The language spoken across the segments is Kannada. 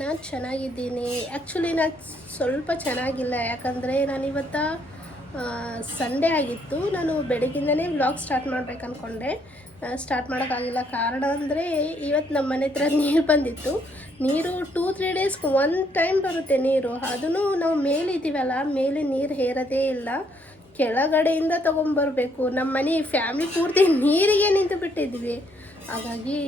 ನಾನು ಚೆನ್ನಾಗಿದ್ದೀನಿ. ಆ್ಯಕ್ಚುಲಿ ನಾನು ಸ್ವಲ್ಪ ಚೆನ್ನಾಗಿಲ್ಲ, ಯಾಕಂದರೆ ನಾನಿವತ್ತು ಸಂಡೇ ಆಗಿತ್ತು. ನಾನು ಬೆಳಗ್ಗಿಂದನೇ ವ್ಲಾಗ್ ಸ್ಟಾರ್ಟ್ ಮಾಡ್ಬೇಕು ಅಂದ್ಕೊಂಡೆ, ಸ್ಟಾರ್ಟ್ ಮಾಡೋಕ್ಕಾಗಿಲ್ಲ. ಕಾರಣ ಅಂದರೆ ಇವತ್ತು ನಮ್ಮ ಮನೆ ಹತ್ರ ನೀರು ಬಂದಿತ್ತು. ನೀರು 2-3 ಡೇಸ್ಗೆ ಒನ್ ಟೈಮ್ ಬರುತ್ತೆ ನೀರು. ಅದೂ ನಾವು ಮೇಲಿದ್ದೀವಲ್ಲ, ಮೇಲೆ ನೀರು ಹೇರೋದೇ ಇಲ್ಲ. ಕೆಳಗಡೆಯಿಂದ ತೊಗೊಂಬರ್ಬೇಕು. ನಮ್ಮ ಮನೆ ಫ್ಯಾಮಿಲಿ ಪೂರ್ತಿ ನೀರಿಗೆ ನಿಂತು ಬಿಟ್ಟಿದ್ವಿ. ಹಾಗಾಗಿ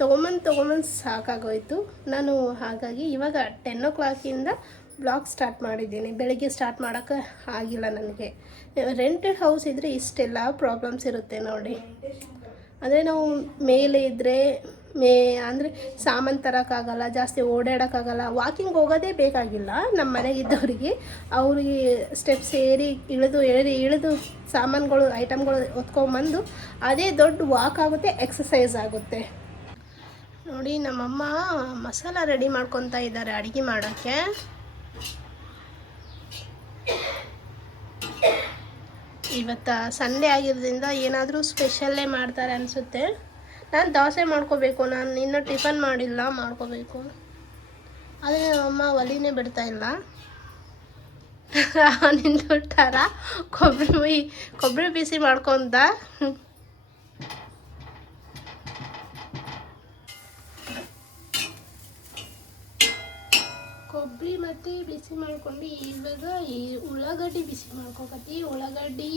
ತೊಗೊಂಬಂದು ಸಾಕಾಗೋಯ್ತು. ನಾನು ಹಾಗಾಗಿ ಇವಾಗ 10 o'clock ಬ್ಲಾಗ್ ಸ್ಟಾರ್ಟ್ ಮಾಡಿದ್ದೀನಿ. ಬೆಳಗ್ಗೆ ಸ್ಟಾರ್ಟ್ ಮಾಡೋಕ್ಕೆ ಆಗಿಲ್ಲ ನನಗೆ. ರೆಂಟೆಡ್ ಹೌಸ್ ಇದ್ದರೆ ಇಷ್ಟೆಲ್ಲ ಪ್ರಾಬ್ಲಮ್ಸ್ ಇರುತ್ತೆ ನೋಡಿ. ಅಂದರೆ ನಾವು ಮೇಲೆ ಇದ್ದರೆ ಅಂದರೆ ಸಾಮಾನು ತರೋಕ್ಕಾಗಲ್ಲ, ಜಾಸ್ತಿ ಓಡಾಡೋಕ್ಕಾಗಲ್ಲ. ವಾಕಿಂಗ್ ಹೋಗೋದೇ ಬೇಕಾಗಿಲ್ಲ ನಮ್ಮ ಮನೆಗಿದ್ದವರಿಗೆ. ಅವ್ರಿಗೆ ಸ್ಟೆಪ್ಸ್ ಇಳಿದು ಸಾಮಾನುಗಳು ಐಟಮ್ಗಳು ಹೊತ್ಕೊಂಬಂದು ಅದೇ ದೊಡ್ಡ ವಾಕ್ ಆಗುತ್ತೆ, ಎಕ್ಸಸೈಸ್ ಆಗುತ್ತೆ. ನೋಡಿ, ನಮ್ಮಮ್ಮ ಮಸಾಲ ರೆಡಿ ಮಾಡ್ಕೊತಾ ಇದ್ದಾರೆ ಅಡುಗೆ ಮಾಡೋಕ್ಕೆ. ಇವತ್ತು ಸಂಡೇ ಆಗಿರೋದ್ರಿಂದ ಏನಾದರೂ ಸ್ಪೆಷಲ್ಲೇ ಮಾಡ್ತಾರೆ ಅನಿಸುತ್ತೆ. ನಾನು ದೋಸೆ ಮಾಡ್ಕೋಬೇಕು. ನಾನು ಇನ್ನೂ ಟಿಫನ್ ಮಾಡಿಲ್ಲ, ಮಾಡ್ಕೋಬೇಕು. ಆದರೆ ನಮ್ಮಮ್ಮ ಒಲಿನೇ ಬಿಡ್ತಾಯಿಲ್ಲ. ನಿಂತುಬಿಟ್ಟಾರ ಕೊಬ್ಬರಿ ಬಿಸಿ ಮಾಡ್ಕೊತ. ಕೊಬ್ಬರಿ ಮತ್ತು ಬಿಸಿ ಮಾಡ್ಕೊಂಡು ಇವಾಗ ಈ ಉಳ್ಳಾಗಡ್ಡಿ ಬಿಸಿ ಮಾಡ್ಕೊಕತ್ತಿ. ಉಳ್ಳಾಗಡ್ಡಿ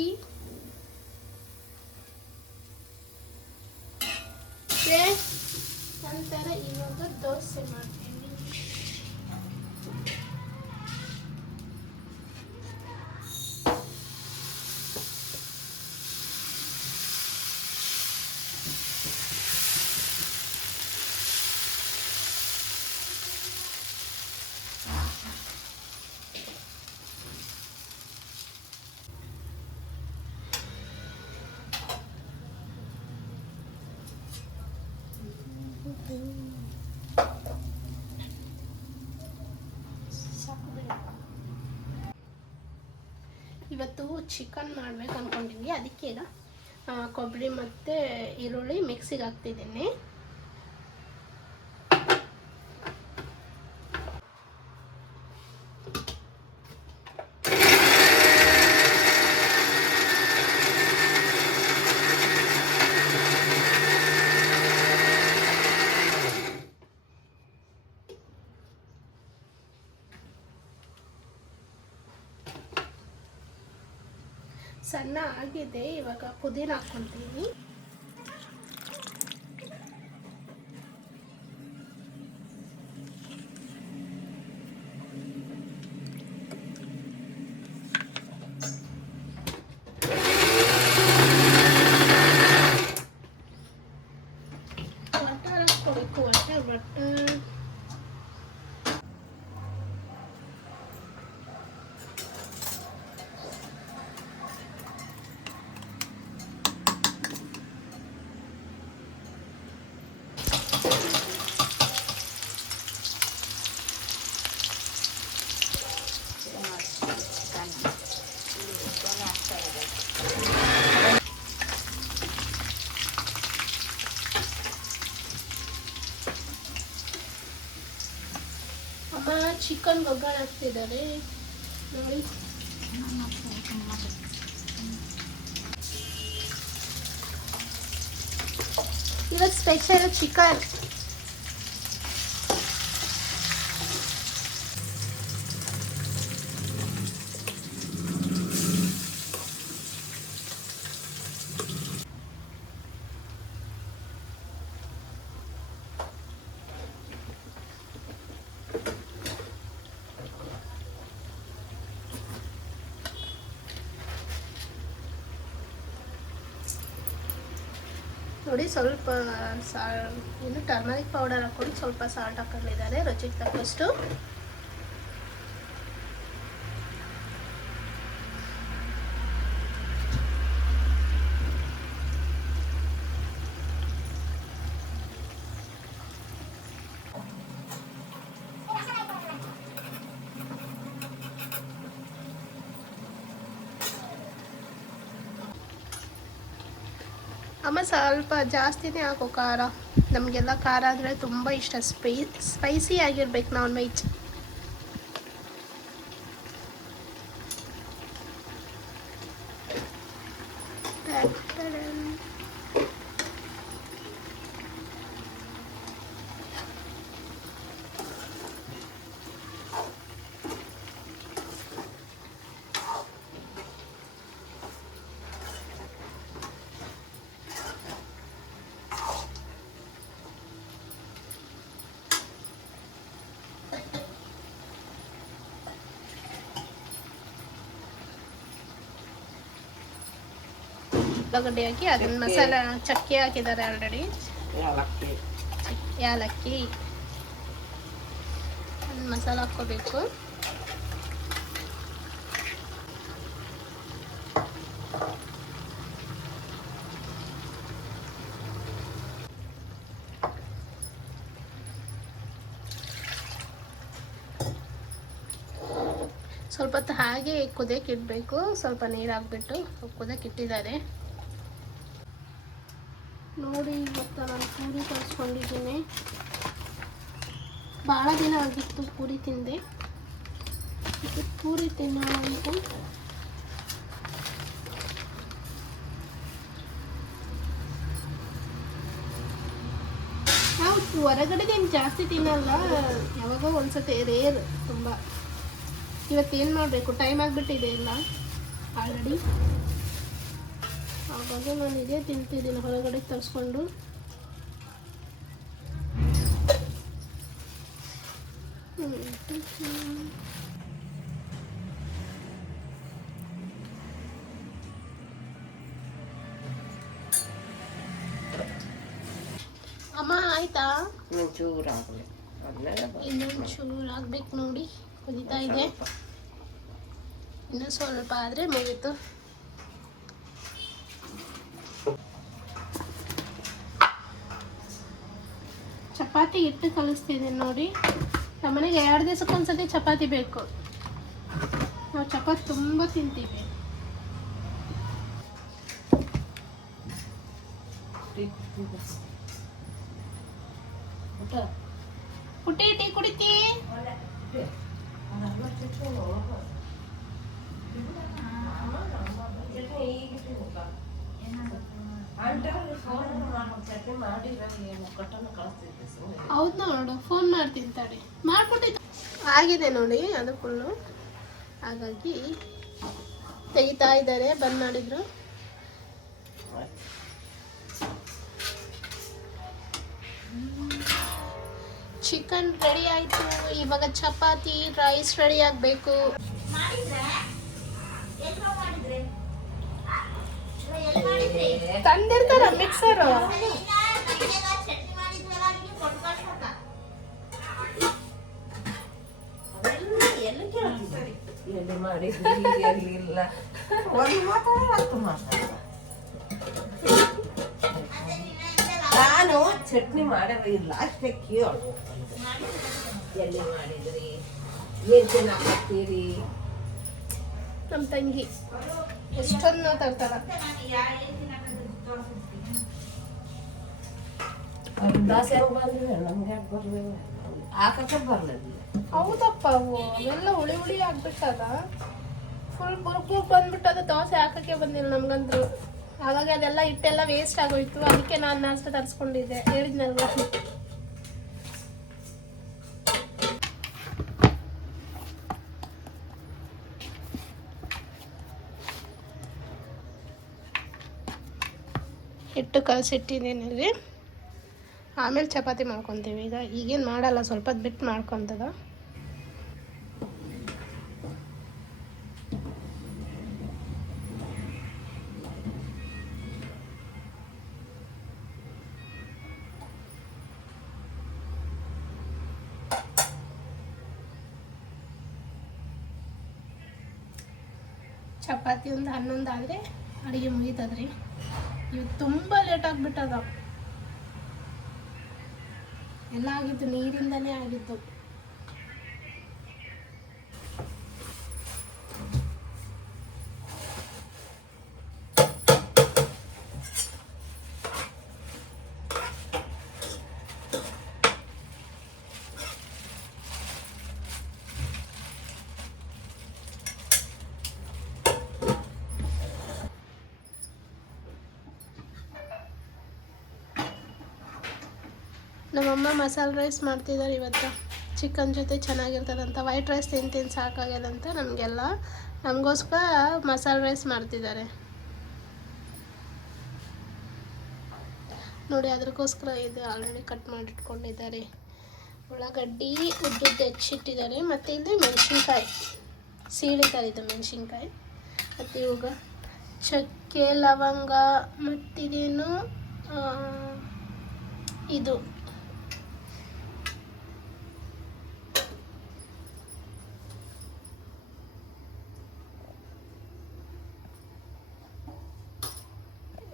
ನಂತರ ಇವಾಗ ದೋಸೆ ಮಾಡ್ತೀನಿ. ಇವತ್ತು ಚಿಕನ್ ಮಾಡ್ಬೇಕು ಅಂದ್ಕೊಂಡಿದ್ವಿ. ಅದಕ್ಕೆ ಈಗ ಕೊಬ್ಬರಿ ಮತ್ತು ಈರುಳ್ಳಿ ಮಿಕ್ಸಿಗೆ ಹಾಕ್ತಿದ್ದೀನಿ. ಸಣ್ಣ ಆಗಿದೆ. ಇವಾಗ ಪುದೀನ ಹಾಕ್ಕೊಳ್ತೀನಿ. ಬಟರ್ ಹಾಕ್ಕೊಬೇಕು. ಬಟರ್ ಅಮ್ಮ ಚಿಕನ್ ಒಗ್ಗರಣೆ ಹಾಕ್ತಿದ್ದಾರೆ ನೋಡಿ. ಇವತ್ತು ಸ್ಪೆಷಲ್ ಚಿಕನ್. ನೋಡಿ, ಸ್ವಲ್ಪ ಇನ್ನು ಟರ್ಮರಿಕ್ ಪೌಡರ್ ಹಾಕ್ಕೊಂಡು ಸ್ವಲ್ಪ ಸಾಲ್ಟ್ ಹಾಕೊಂಡಿದ್ದಾರೆ ರುಚಿಗೆ ತಕ್ಕಷ್ಟು. ಅಮ್ಮ ಸ್ವಲ್ಪ ಜಾಸ್ತಿನೇ ಹಾಕೋ ಖಾರ. ನಮಗೆಲ್ಲ ಖಾರ ಅಂದರೆ ತುಂಬ ಇಷ್ಟ. ಸ್ಪೈಸಿ ಆಗಿರ್ಬೇಕು ನಾನ್ ವೆಜ್. ಉಳ್ಳಾಗಡ್ಡಿ ಹಾಕಿ ಅದನ್ನ ಮಸಾಲ ಚಕ್ಕೆ ಹಾಕಿದ್ದಾರೆ ಆಲ್ರೆಡಿ. ಯಾಲಕ್ಕಿ ಅದನ್ನ ಮಸಾಲ ಹಾಕ್ಕೋಬೇಕು. ಸ್ವಲ್ಪ ಹೊತ್ತು ಹಾಗೆ ಕುದಿಯಕ್ಕೆ ಇಡಬೇಕು. ಸ್ವಲ್ಪ ನೀರು ಹಾಕ್ಬಿಟ್ಟು ಕುದಿಯಕ್ಕೆ ಇಟ್ಟಿದ್ದಾರೆ ನೋಡಿ. ಇವತ್ತು ನಾನು ಪೂರಿ ಕಲಿಸ್ಕೊಂಡಿದ್ದೀನಿ. ಭಾಳ ದಿನ ಆಗಿತ್ತು ಪೂರಿ ತಿಂದೆ. ಪೂರಿ ತಿನ್ನೋಣ ಅಂತ ನಾವು ಹೊರಗಡೆದೇನು ಜಾಸ್ತಿ ತಿನ್ನಲ್ಲ, ಯಾವಾಗೋ ಒಂದ್ಸತಿ ರೇರ್ ತುಂಬ. ಇವತ್ತೇನು ಮಾಡಬೇಕು, ಟೈಮ್ ಆಗಿಬಿಟ್ಟಿದೆ ಇಲ್ಲ ಆಲ್ರೆಡಿ. ಆವಾಗ ನಾನು ಇದೇ ತಿಂತಿದ್ದೀನಿ ಹೊರಗಡೆ ತರಿಸ್ಕೊಂಡು. ಅಮ್ಮ ಆಯ್ತಾ? ಇನ್ನೊಂದು ಚೂರು ಆಗ್ಬೇಕು ನೋಡಿ. ಕುದೀತಾ ಇದೆ. ಇನ್ನು ಸ್ವಲ್ಪ ಆದರೆ ಮುಗೀತು. ಚಪಾತಿ ಹಿಟ್ಟು ಕಲಿಸ್ತಿದ್ದೀನಿ ನೋಡಿ. ನಮ್ಮನೆಗೆ 2 ದಿವಸಕ್ಕೊಂದ್ಸತಿ ಚಪಾತಿ ಬೇಕು. ನಾವು ಚಪಾತಿ ತುಂಬ ತಿಂತೀವಿ. ಪುಟ್ಟಿ ಟೀ ಕುಡಿತಿ? ಹೌದು ನೋಡು, ಫೋನ್ ಮಾಡ್ತೀನಿ ತಡಿ. ಮಾಡ್ಬಿಟ್ಟಿದ್ದ ಆಗಿದೆ ನೋಡಿ ಅದು ಫುಲ್ಲು. ಹಾಗಾಗಿ ತೆಗಿತಾ ಇದ್ದಾರೆ. ಬಂದ್ ಮಾಡಿದ್ರು. ಚಿಕನ್ ರೆಡಿ ಆಯಿತು. ಇವಾಗ ಚಪಾತಿ ರೈಸ್ ರೆಡಿ ಆಗಬೇಕು. ತಂದಿರ್ತಾರ ಮಿಕ್ಸರು. ನಾನು ಚಟ್ನಿ ಮಾಡೇ ಇಲ್ಲ ಅಷ್ಟೇ. ಕೇಳು ಎಲ್ಲಿ ಮಾಡಿದ್ರಿ, ಏನ್ ಚೆನ್ನಾಗ್ತೀರಿ? ನಮ್ಮ ತಂಗಿ ಎಷ್ಟೊಂದು ತರ್ತಾರ. ದಾಸೆ ಬಂದ್ರೆ ನಮ್ಗೆ ಬರ್ಲಿಲ್ಲ, ಹಾಕಕ್ಕೆ ಬರ್ಲಿಲ್ಲ. ಹೌದಪ್ಪ, ಅವೆಲ್ಲ ಹುಳಿ ಹುಳಿ ಆಗ್ಬಿಟ್ಟದ. ಫುಲ್ ಬುರುಕ್ ಬಂದ್ಬಿಟ್ಟದ. ದೋಸೆ ಹಾಕಕ್ಕೆ ಬಂದಿಲ್ಲ ನಮ್ಗಂದ್ರು. ಹಾಗಾಗಿ ಅದೆಲ್ಲ ಹಿಟ್ಟೆಲ್ಲ ವೇಸ್ಟ್ ಆಗೋಯ್ತು. ಅದಕ್ಕೆ ನಾನು ನಾಷ್ಟ ತರಿಸ್ಕೊಂಡಿದ್ದೆ, ಹೇಳಿದ್ನಲ್ವ. ಹಿಟ್ಟು ಕಲಸಿಟ್ಟಿದ್ದೀನಿ. ಆಮೇಲೆ ಚಪಾತಿ ಮಾಡ್ಕೊತೀವಿ. ಈಗೇನು ಮಾಡಲ್ಲ, ಸ್ವಲ್ಪ ಹೊತ್ತು ಬಿಟ್ಟು ಮಾಡ್ಕೊತದ. ಚಪಾತಿ ಒಂದು 11 ಆದರೆ ಅಡುಗೆ ಮುಗೀತದ್ರಿ. ಇವತ್ತು ತುಂಬ ಲೇಟ್ ಆಗಿಬಿಟ್ಟದ. ಎಲ್ಲ ಆಗಿದ್ದು ನೀರಿಂದನೇ ಆಗಿದ್ದು. ನಮ್ಮಮ್ಮ ಮಸಾಲೆ ರೈಸ್ ಮಾಡ್ತಿದ್ದಾರೆ ಇವತ್ತು. ಚಿಕನ್ ಜೊತೆ ಚೆನ್ನಾಗಿರ್ತದಂತ. ವೈಟ್ ರೈಸ್ ತಿಂದು ಸಾಕಾಗ್ಯದಂತ ನಮಗೆಲ್ಲ. ನಮಗೋಸ್ಕರ ಮಸಾಲೆ ರೈಸ್ ಮಾಡ್ತಿದ್ದಾರೆ ನೋಡಿ. ಅದಕ್ಕೋಸ್ಕರ ಇದು ಆಲ್ರೆಡಿ ಕಟ್ ಮಾಡಿಟ್ಕೊಂಡಿದ್ದಾರೆ. ಉಳ್ಳಾಗಡ್ಡಿ ಉದ್ದುದ್ದು ಹೆಚ್ಚಿಟ್ಟಿದ್ದಾರೆ. ಮತ್ತು ಇಲ್ಲಿ ಮೆಣಸಿನ್ಕಾಯಿ ಸೀಳಿದ್ದಾರೆ. ಇದು ಮೆಣಸಿನ್ಕಾಯಿ ಮತ್ತು ಇವಾಗ ಚಕ್ಕೆ ಲವಂಗ ಮತ್ತಿದೇನು ಇದು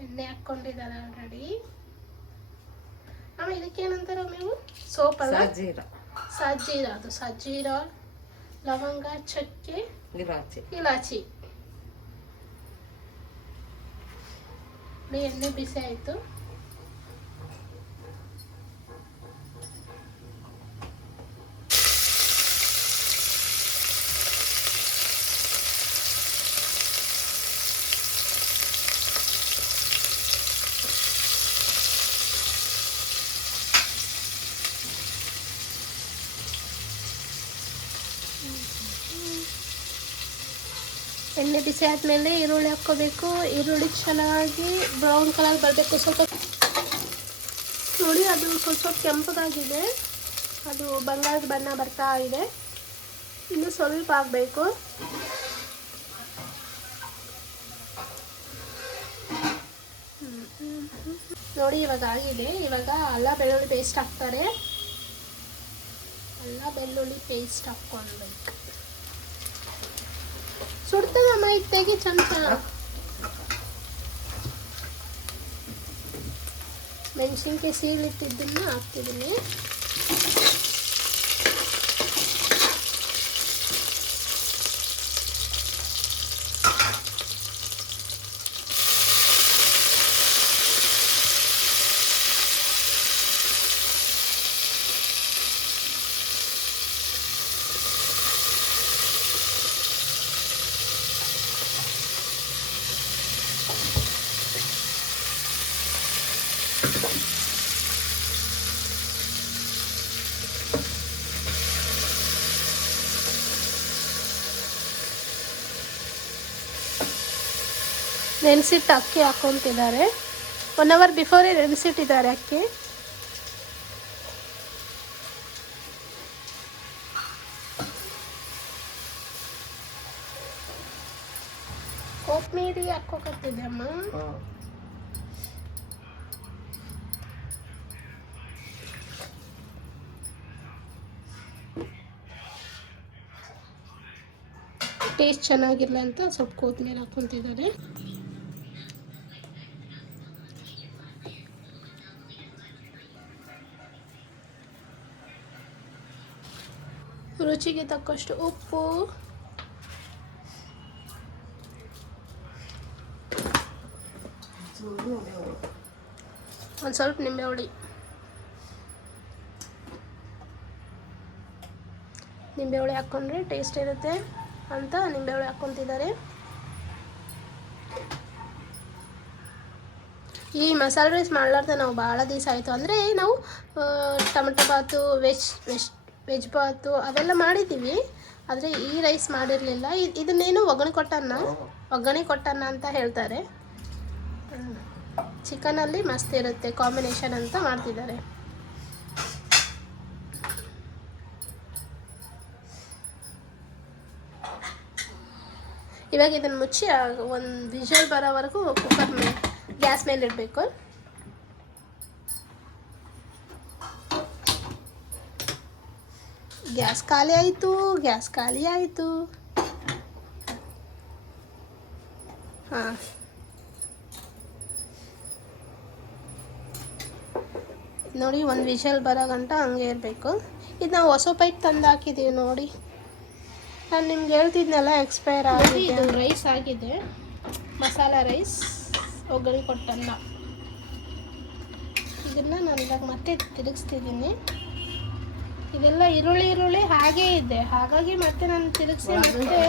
ಎಣ್ಣೆ ಹಾಕ್ಕೊಂಡಿದ್ದಾರೆ ಆಲ್ರೆಡಿ. ಆಮೇಲೆ ಇದಕ್ಕೇನಂತಾರ ನೀವು ಸೋಪ್ ಅಲ್ಲ, ಸಾಜೀರ. ಅದು ಸಾಜೀರ, ಲವಂಗ, ಚಕ್ಕೆ, ಇಲಾಚಿ. ಎಣ್ಣೆ ಬಿಸಿ ಆಯಿತು. ಎಣ್ಣೆ ಬಿಸಿ ಆದಮೇಲೆ ಈರುಳ್ಳಿ ಹಾಕ್ಕೋಬೇಕು. ಈರುಳ್ಳಿ ಚೆನ್ನಾಗಿ ಬ್ರೌನ್ ಕಲರ್ ಬರಬೇಕು. ಸ್ವಲ್ಪ ನೋಡಿ, ಅದು ಸ್ವಲ್ಪ ಕೆಂಪಗಾಗಿದೆ. ಅದು ಬಂಗಾರದ ಬಣ್ಣ ಬರ್ತಾ ಇದೆ. ಇನ್ನು ಸ್ವಲ್ಪ ಆಗಬೇಕು. ನೋಡಿ ಇವಾಗ ಆಗಿದೆ. ಇವಾಗ ಅಲ್ಲ ಬೆಳ್ಳುಳ್ಳಿ ಪೇಸ್ಟ್ ಹಾಕ್ತಾರೆ. ಅಲ್ಲ ಬೆಳ್ಳುಳ್ಳಿ ಪೇಸ್ಟ್ ಹಾಕ್ಕೊಳ್ಬೇಕು. ಸುಡ್ತದಮ್ಮ, ಇದು ತೆಗಿ ಚಮಚ. ಮೆಣಸಿನ್ಕಾಯಿ ಸೀಳಿಟ್ಟಿದ್ದನ್ನ ಹಾಕ್ತಿದ್ದೀನಿ. ನೆನೆಸಿಟ್ಟು ಅಕ್ಕಿ ಹಾಕ್ಕೊತಿದ್ದಾರೆ. 1 ಅವರ್ ಬಿಫೋರೇ ನೆನೆಸಿಟ್ಟಿದ್ದಾರೆ ಅಕ್ಕಿ. ಕೊತ್ತಂಬರಿ ಹಾಕ್ಕೋಕತ್ತಿದ್ದೆ ಅಮ್ಮ. ಟೇಸ್ಟ್ ಚೆನ್ನಾಗಿರಲ್ಲ ಅಂತ ಸ್ವಲ್ಪ ಕೊತ್ತಂಬರಿ ಹಾಕ್ಕೊತಿದ್ದಾರೆ. ರುಚಿಗೆ ತಕ್ಕಷ್ಟು ಉಪ್ಪು, ಒಂದು ಸ್ವಲ್ಪ ನಿಂಬೆ ಹುಳಿ. ನಿಂಬೆ ಹುಳಿ ಹಾಕ್ಕೊಂಡ್ರೆ ಟೇಸ್ಟ್ ಇರುತ್ತೆ ಅಂತ ನಿಂಬೆ ಹುಳಿ ಹಾಕ್ಕೊತಿದ್ದಾರೆ. ಈ ಮಸಾಲೆ ರೈಸ್ ಮಾಡಲಾರ್ದೆ ನಾವು ಭಾಳ ದಿವಸ ಆಯಿತು. ಅಂದರೆ ನಾವು ಟೊಮೆಟೊ ಬಾತು, ವೆಜ್ ಬಾತು ಅವೆಲ್ಲ ಮಾಡಿದ್ದೀವಿ. ಆದರೆ ಈ ರೈಸ್ ಮಾಡಿರಲಿಲ್ಲ. ಇದನ್ನೇನು ಒಗ್ಗರಣೆ ಕೊಟ್ಟನ್ನ ಅಂತ ಹೇಳ್ತಾರೆ. ಚಿಕನಲ್ಲಿ ಮಸ್ತ್ ಇರುತ್ತೆ ಕಾಂಬಿನೇಷನ್ ಅಂತ ಮಾಡ್ತಿದ್ದಾರೆ. ಇವಾಗ ಇದನ್ನು ಮುಚ್ಚಿ ಒಂದು ವಿಷಲ್ ಬರೋವರೆಗೂ ಕುಕ್ಕರ್ ಮೇಲೆ ಗ್ಯಾಸ್ ಮೇಲೆ ಇಡಬೇಕು. ಗ್ಯಾಸ್ ಖಾಲಿ ಆಯಿತು. ಹಾಂ, ನೋಡಿ ಒಂದು ವಿಷಲ್ ಬರೋ ಗಂಟ ಹಂಗೆ ಇರಬೇಕು. ಇದು ನಾವು ಹೊಸ ಪೈಪ್ ತಂದು ಹಾಕಿದ್ದೀವಿ ನೋಡಿ. ನಾನು ನಿಮ್ಗೆ ಹೇಳ್ತಿದ್ನಲ್ಲ ಎಕ್ಸ್ಪೈರ್ ಆಗಿದೆ. ಇದು ರೈಸ್ ಆಗಿದೆ, ಮಸಾಲ ರೈಸ್ ಒಗ್ಗರಣೆ ಕೊಟ್ಟಲ್ಲ. ಇದನ್ನು ನಾನು ಇವಾಗ ಮತ್ತೆ ತಿರುಗಿಸ್ತಿದ್ದೀನಿ. ಇದೆಲ್ಲ ಈರುಳ್ಳಿ ಹಾಗೇ ಇದೆ, ಹಾಗಾಗಿ ಮತ್ತೆ ನಾನು ತಿರುಗಿಸಿ ಮತ್ತೆ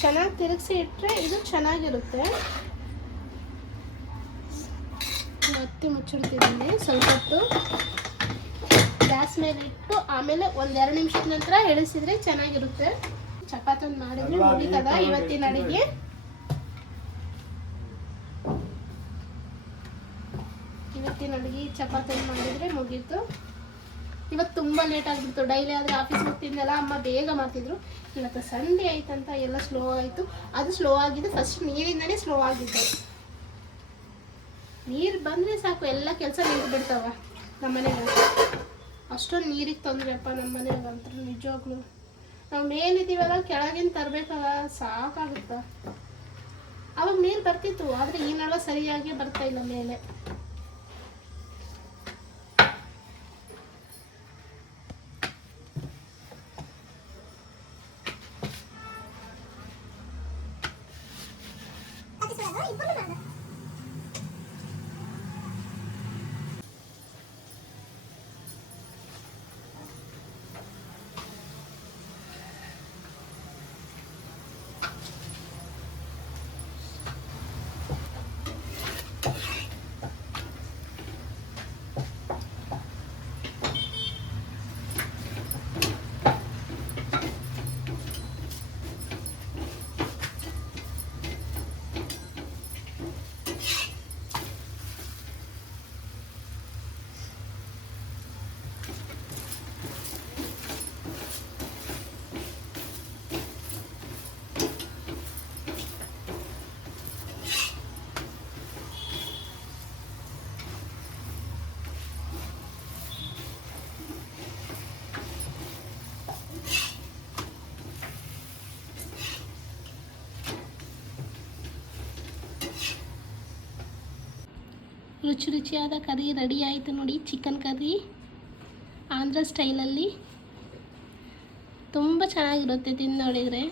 ಚೆನ್ನಾಗಿ ತಿರುಗಿಸಿ ಇಟ್ಟರೆ ಇದು ಚೆನ್ನಾಗಿರುತ್ತೆ. ಮತ್ತೆ ಮುಚ್ಚಿಡ್ತಿದ್ದೀನಿ ಸ್ವಲ್ಪ ಹೊತ್ತು. ಮೇಲೆ ಇಟ್ಟು ಆಮೇಲೆ 1-2 ನಿಮಿಷದ ನಂತರ ಇಳಿಸಿದ್ರೆ ಚೆನ್ನಾಗಿರುತ್ತೆ. ಚಪಾತಿ ಒಂದು ಮಾಡಿದ್ರೆ ಮುಗಿತದ ಇವತ್ತಿನ ಅಡಿಗೆ. ಚಪಾತಿ ಒಂದು ಮಾಡಿದರೆ ಮುಗೀತು. ಇವತ್ತು ತುಂಬ ಲೇಟ್ ಆಗಿಬಿಡ್ತು. ಡೈಲಿ ಆದರೆ ಆಫೀಸ್ ಹೋಗ್ತಿದ್ನಲ್ಲ, ಅಮ್ಮ ಬೇಗ ಮಾಡ್ತಿದ್ರು. ಇವತ್ತು ಸಂಡೇ ಆಯ್ತಂತ ಎಲ್ಲ ಸ್ಲೋ ಆಯಿತು. ಅದು ಸ್ಲೋ ಆಗಿದೆ, ಫಸ್ಟ್ ನೀರಿಂದನೇ ಸ್ಲೋ ಆಗಿದ್ದು. ನೀರು ಬಂದರೆ ಸಾಕು, ಎಲ್ಲ ಕೆಲಸ ನೀರು ಬಿಡ್ತಾವ ನಮ್ಮ ಮನೆಗೆ. ಅಷ್ಟೊಂದು ನೀರಿಗೆ ತೊಂದರೆಪ್ಪ ನಮ್ಮ ಮನೆಗೆ ಅಂತ ನಿಜವಾಗ್ಲೂ. ನಾವು ಮೇಲಿದ್ದೀವಲ್ಲ, ಕೆಳಗಿನ ತರಬೇಕಲ್ಲ, ಸಾಕಾಗುತ್ತೆ. ಅವಾಗ ನೀರು ಬರ್ತಿತ್ತು, ಆದರೆ ಈ ನಡುವೆ ಸರಿಯಾಗಿ ಬರ್ತಾ ಇಲ್ಲ ಮೇಲೆ. ರುಚಿ ರುಚಿಯಾದ ಕರಿ ರೆಡಿ ಆಯಿತು ನೋಡಿ. ಚಿಕನ್ ಕರಿ ಆಂಧ್ರ ಸ್ಟೈಲಲ್ಲಿ ತುಂಬ ಚೆನ್ನಾಗಿರುತ್ತೆ ತಿಂದು ನೋಡಿದರೆ.